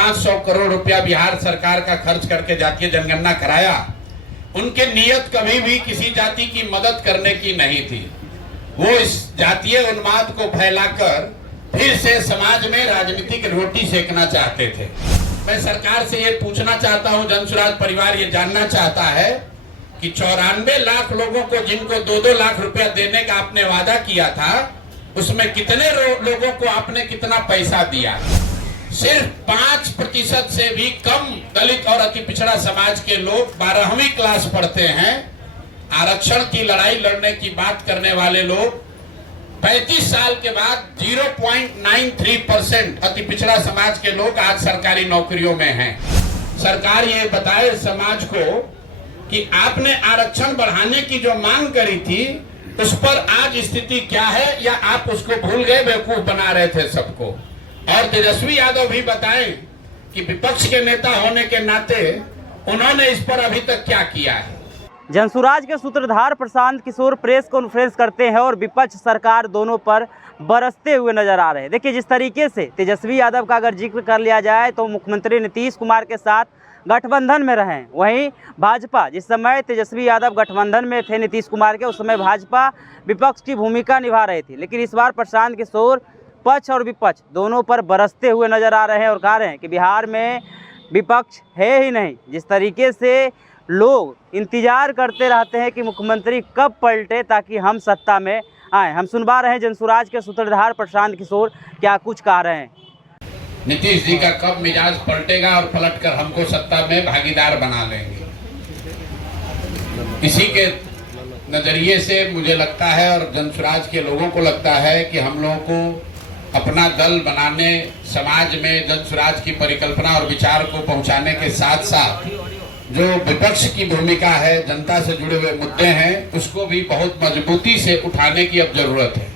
500 करोड़ रुपया बिहार सरकार का खर्च करके जातीय जनगणना कराया, उनके नियत कभी भी किसी जाति की मदद करने की नहीं थी। वो इस जातीय उन्माद को फैलाकर फिर से समाज में राजनीतिक रोटी सेकना चाहते थे। मैं सरकार से ये पूछना चाहता हूँ, जनसुराज परिवार ये जानना चाहता है कि 94 लाख लोगों को जिनको 2-2 लाख रुपया देने का आपने वादा किया था, उसमें कितने लोगों को आपने कितना पैसा दिया? सिर्फ 5% से भी कम दलित और अति पिछड़ा समाज के लोग 12वीं क्लास पढ़ते हैं। आरक्षण की लड़ाई लड़ने की बात करने वाले लोग 35 साल के बाद 0.93% अति पिछड़ा समाज के लोग आज सरकारी नौकरियों में हैं। सरकार ये बताए समाज को कि आपने आरक्षण बढ़ाने की जो मांग करी थी उस पर आज स्थिति क्या है, या आप उसको भूल गए, बेवकूफ बना रहे थे सबको। और तेजस्वी यादव भी बताएं कि विपक्ष के नेता होने के नाते उन्होंने इस पर अभी तक क्या किया है। जनसुराज के सूत्रधार प्रशांत किशोर प्रेस कॉन्फ्रेंस करते हैं और विपक्ष सरकार दोनों पर बरसते हुए नजर आ रहे हैं। देखिए, जिस तरीके से तेजस्वी यादव का अगर जिक्र कर लिया जाए तो मुख्यमंत्री नीतीश कुमार के साथ गठबंधन में रहे, वहीं भाजपा जिस समय तेजस्वी यादव गठबंधन में थे नीतीश कुमार के, उस समय भाजपा विपक्ष की भूमिका निभा रही थी। लेकिन इस बार प्रशांत किशोर पक्ष और विपक्ष दोनों पर बरसते हुए नजर आ रहे हैं और कह रहे हैं कि बिहार में विपक्ष है ही नहीं। जिस तरीके से लोग इंतजार करते रहते हैं कि मुख्यमंत्री कब पलटे ताकि हम सत्ता में आए। हम सुनवा रहे हैं जनसुराज के सूत्रधार प्रशांत किशोर क्या कुछ कह रहे हैं। नीतीश जी का कब मिजाज पलटेगा और पलटकर हमको सत्ता में भागीदार बना लेंगे, इसी के नजरिए से मुझे लगता है और जनसुराज के लोगों को लगता है कि हम लोगों को अपना दल बनाने, समाज में जनसुराज की परिकल्पना और विचार को पहुंचाने के साथ साथ जो विपक्ष की भूमिका है, जनता से जुड़े हुए मुद्दे हैं, उसको भी बहुत मजबूती से उठाने की अब जरूरत है।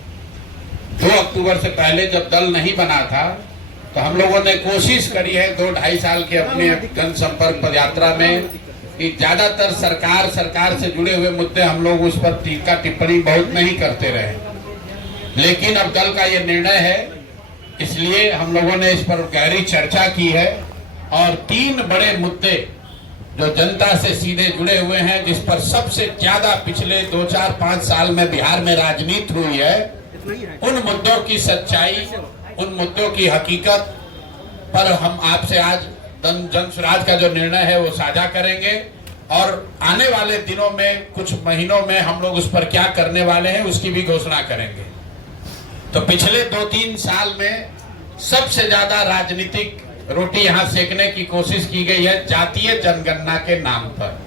2 अक्टूबर से पहले जब दल नहीं बना था तो हम लोगों ने कोशिश करी है 2-2.5 साल के अपने जनसंपर्क पदयात्रा में कि ज्यादातर सरकार से जुड़े हुए मुद्दे हम लोग उस पर टीका टिप्पणी बहुत नहीं करते रहे। लेकिन अब दल का ये निर्णय है, इसलिए हम लोगों ने इस पर गहरी चर्चा की है और 3 बड़े मुद्दे जो जनता से सीधे जुड़े हुए हैं, जिस पर सबसे ज्यादा पिछले 2-4-5 साल में बिहार में राजनीति हुई है, उन मुद्दों की सच्चाई, उन मुद्दों की हकीकत पर हम आपसे आज जनसुराज का जो निर्णय है वो साझा करेंगे और आने वाले दिनों में, कुछ महीनों में हम लोग उस पर क्या करने वाले हैं उसकी भी घोषणा करेंगे। तो पिछले 2-3 साल में सबसे ज्यादा राजनीतिक रोटी यहाँ सेकने की कोशिश की गई है जातीय जनगणना के नाम पर।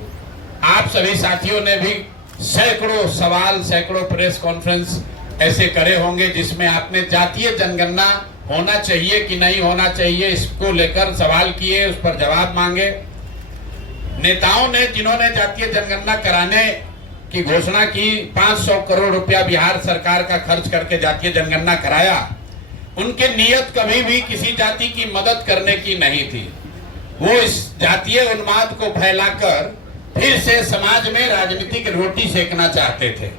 आप सभी साथियों ने भी सैकड़ों सवाल, सैकड़ों प्रेस कॉन्फ्रेंस ऐसे करे होंगे जिसमें आपने जातीय जनगणना होना चाहिए कि नहीं होना चाहिए इसको लेकर सवाल किए, उस पर जवाब मांगे। नेताओं ने, जिन्होंने जातीय जनगणना कराने की घोषणा की, 500 करोड़ रुपया बिहार सरकार का खर्च करके जातीय जनगणना कराया, उनके नियत कभी भी किसी जाति की मदद करने की नहीं थी। वो इस जातीय उन्माद को फैलाकर फिर से समाज में राजनीतिक रोटी सेकना चाहते थे।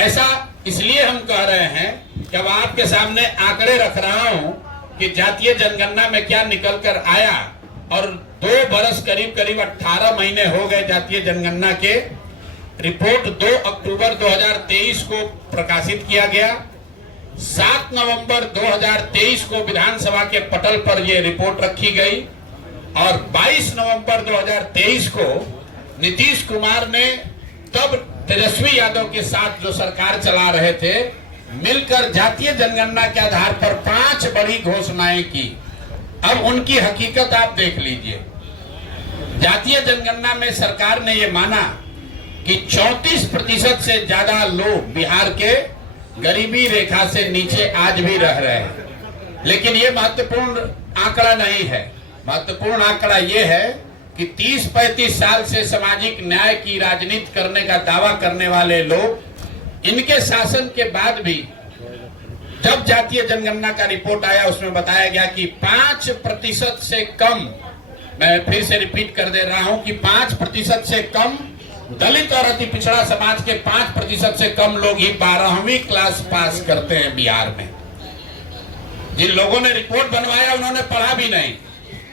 ऐसा इसलिए हम कह रहे हैं कि अब आपके सामने आंकड़े रख रहा हूं कि जातीय जनगणना में क्या निकल कर आया। और 2 बरस करीब 18 महीने हो गए जातीय जनगणना के। रिपोर्ट 2 अक्टूबर 2023 को प्रकाशित किया गया। 7 नवंबर 2023 को विधानसभा के पटल पर यह रिपोर्ट रखी गई और 22 नवंबर 2023 को नीतीश कुमार ने, तब तेजस्वी यादव के साथ जो सरकार चला रहे थे, मिलकर जातीय जनगणना के आधार पर 5 बड़ी घोषणाएं की। अब उनकी हकीकत आप देख लीजिए। जातीय जनगणना में सरकार ने यह माना कि 34% से ज्यादा लोग बिहार के गरीबी रेखा से नीचे आज भी रह रहे हैं। लेकिन यह महत्वपूर्ण आंकड़ा नहीं है। महत्वपूर्ण आंकड़ा यह है कि 30-35 साल से सामाजिक न्याय की राजनीति करने का दावा करने वाले लोग, इनके शासन के बाद भी जब जातीय जनगणना का रिपोर्ट आया उसमें बताया गया कि 5% से कम, मैं फिर से रिपीट कर दे रहा हूं कि 5% से कम दलित और अति पिछड़ा समाज के 5% से कम लोग ही 12वीं क्लास पास करते हैं बिहार में। जिन लोगों ने रिपोर्ट बनवाया उन्होंने पढ़ा भी नहीं,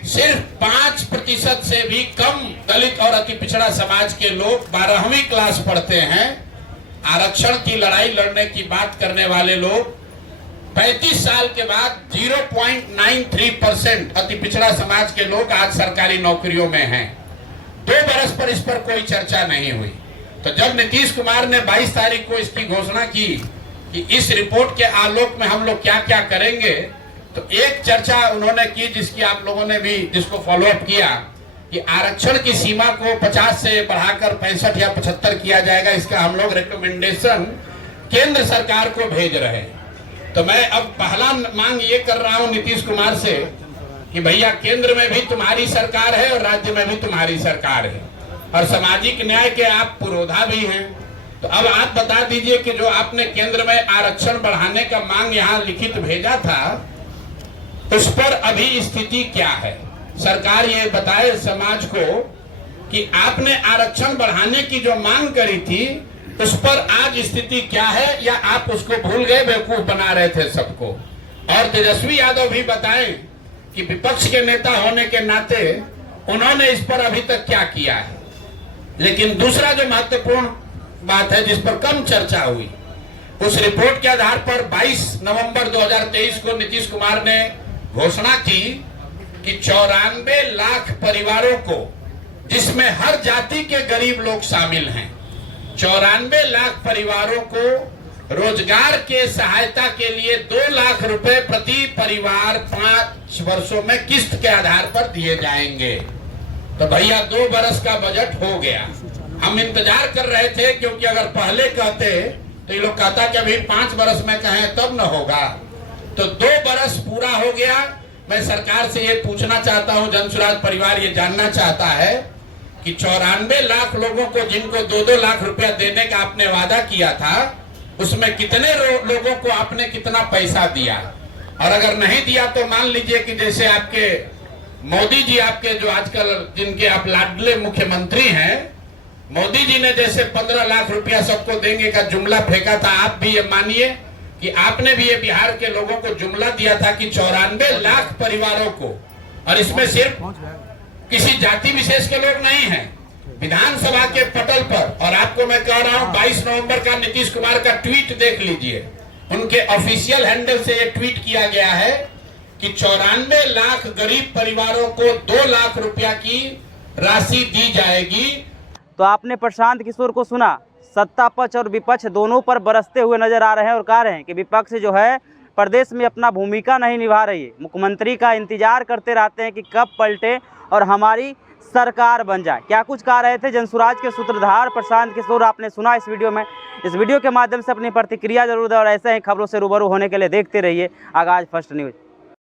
सिर्फ 5% से भी कम दलित और अति पिछड़ा समाज के लोग 12वीं क्लास पढ़ते हैं। आरक्षण की लड़ाई लड़ने की बात करने वाले लोग 35 साल के बाद 0.93% अति पिछड़ा समाज के लोग आज सरकारी नौकरियों में हैं। 2 बरस पर इस पर कोई चर्चा नहीं हुई। तो जब नीतीश कुमार ने 22 तारीख को इसकी घोषणा की कि इस रिपोर्ट के आलोक में हम लोग क्या क्या करेंगे, तो एक चर्चा उन्होंने की जिसकी आप लोगों ने भी जिसको फॉलोअप किया कि आरक्षण की सीमा को 50 से बढ़ाकर 65 या 75 किया जाएगा। इसका हम लोग रिकमेंडेशन केंद्र सरकार को भेज रहे हैं। तो मैं अब पहला मांग ये कर रहा हूं नीतीश कुमार से कि भैया केंद्र में भी तुम्हारी सरकार है और राज्य में भी तुम्हारी सरकार है और सामाजिक न्याय के आप पुरोधा भी हैं। तो अब आप बता दीजिए कि जो आपने केंद्र में आरक्षण बढ़ाने का मांग यहाँ लिखित भेजा था उस पर अभी स्थिति क्या है। सरकार ये बताए समाज को कि आपने आरक्षण बढ़ाने की जो मांग करी थी उस पर आज स्थिति क्या है, या आप उसको भूल गए, बेवकूफ बना रहे थे सबको। और तेजस्वी यादव भी बताएं कि विपक्ष के नेता होने के नाते उन्होंने इस पर अभी तक क्या किया है। लेकिन दूसरा जो महत्वपूर्ण बात है जिस पर कम चर्चा हुई, उस रिपोर्ट के आधार पर 22 नवंबर 2023 को नीतीश कुमार ने घोषणा की कि 94 लाख परिवारों को, जिसमें हर जाति के गरीब लोग शामिल हैं, 94 लाख परिवारों को रोजगार के सहायता के लिए 2 लाख रुपए प्रति परिवार 5 वर्षों में किस्त के आधार पर दिए जाएंगे। तो भैया 2 बरस का बजट हो गया। हम इंतजार कर रहे थे क्योंकि अगर पहले कहते तो ये लोग कहता कि अभी 5 बरस में कहें तब न होगा। तो 2 बरस पूरा हो गया। मैं सरकार से ये पूछना चाहता हूं, जनसुराज परिवार ये जानना चाहता है कि 94 लाख लोगों को जिनको 2-2 लाख रुपया देने का आपने वादा किया था, उसमें कितने लोगों को आपने कितना पैसा दिया। और अगर नहीं दिया तो मान लीजिए कि जैसे आपके मोदी जी, आपके जो आजकल जिनके आप लाडले मुख्यमंत्री हैं, मोदी जी ने जैसे 15 लाख रुपया सबको देंगे का जुमला फेंका था, आप भी ये मानिए कि आपने भी ये बिहार के लोगों को जुमला दिया था कि 94 लाख परिवारों को, और इसमें सिर्फ किसी जाति विशेष के लोग नहीं हैं, विधानसभा के पटल पर। और आपको मैं कह रहा हूं 22 नवंबर का नीतीश कुमार का ट्वीट देख लीजिए, उनके ऑफिशियल हैंडल से ये ट्वीट किया गया है कि 94 लाख गरीब परिवारों को 2 लाख रुपया की राशि दी जाएगी। तो आपने प्रशांत किशोर को सुना, सत्ता पक्ष और विपक्ष दोनों पर बरसते हुए नजर आ रहे हैं और कह रहे हैं कि विपक्ष जो है प्रदेश में अपना भूमिका नहीं निभा रही है, मुख्यमंत्री का इंतजार करते रहते हैं कि कब पलटे और हमारी सरकार बन जाए। क्या कुछ कह रहे थे जनसुराज के सूत्रधार प्रशांत किशोर, आपने सुना इस वीडियो में। इस वीडियो के माध्यम से अपनी प्रतिक्रिया जरूर दें और ऐसे ही खबरों से रूबरू होने के लिए देखते रहिए आगाज फर्स्ट न्यूज़।